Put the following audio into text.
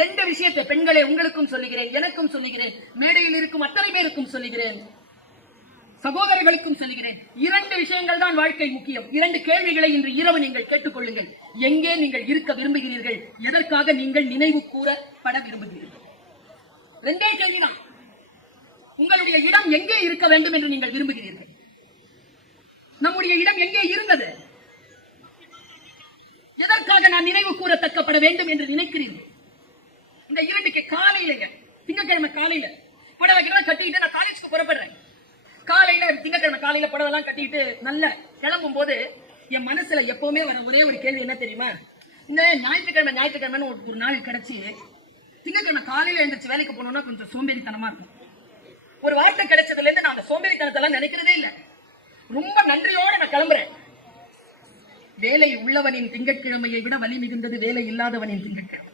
ரெண்டு விஷயத்தை பெண்களே உங்களுக்கும் சொல்லுகிறேன், எனக்கும் சொல்லுகிறேன், மேடையில் இருக்கும் அத்தனை பேருக்கும் சொல்லுகிறேன், சகோதரர்களுக்கும் சொல்லுகிறேன். இரண்டு விஷயங்கள் தான் வாழ்க்கை முக்கியம். இரண்டு கேள்விகளை இன்று இரவு நீங்கள் கேட்டுக்கொள்ளுங்கள். எங்கே நீங்கள் இருக்க விரும்புகிறீர்கள்? எதற்காக நீங்கள் நினைவு கூறப்பட விரும்புகிறீர்கள்? ரெண்டே கேள்விதான். உங்களுடைய இடம் எங்கே இருக்க வேண்டும் என்று நீங்கள் விரும்புகிறீர்கள்? நம்முடைய இடம் எங்கே இருந்தது? எதற்காக நான் நினைவு கூறத்தக்கப்பட வேண்டும் என்று நினைக்கிறீர்கள்? இந்த இரண்டுக்கு காலையில, திங்கட்கிழமை காலையில புடவை கட்டிக்கிட்டு நான் காலேஜுக்கு புறப்படுறேன். காலையில திங்கட்கிழமை காலையில புடவெல்லாம் கட்டிட்டு நல்ல கிளம்பும் போது என் மனசுல எப்பவுமே வர ஒரே ஒரு கேள்வி என்ன தெரியுமா? இந்த ஞாயிற்றுக்கிழமை ஒரு நாள் கிடைச்சி திங்கட்கிழமை காலையில எழுந்திரிச்சு வேலைக்கு போனோம்னா கொஞ்சம் சோம்பேறித்தனமா இருக்கும். ஒரு வார்த்தை கிடைச்சதுல இருந்து நான் அந்த சோம்பேறித்தனத்தெல்லாம் நினைக்கிறதே இல்லை. ரொம்ப நன்றியோட நான் கிளம்புறேன். வேலை உள்ளவனின் திங்கட்கிழமையை விட வலி மிகுந்தது வேலை இல்லாதவனின் திங்கட்கிழமை.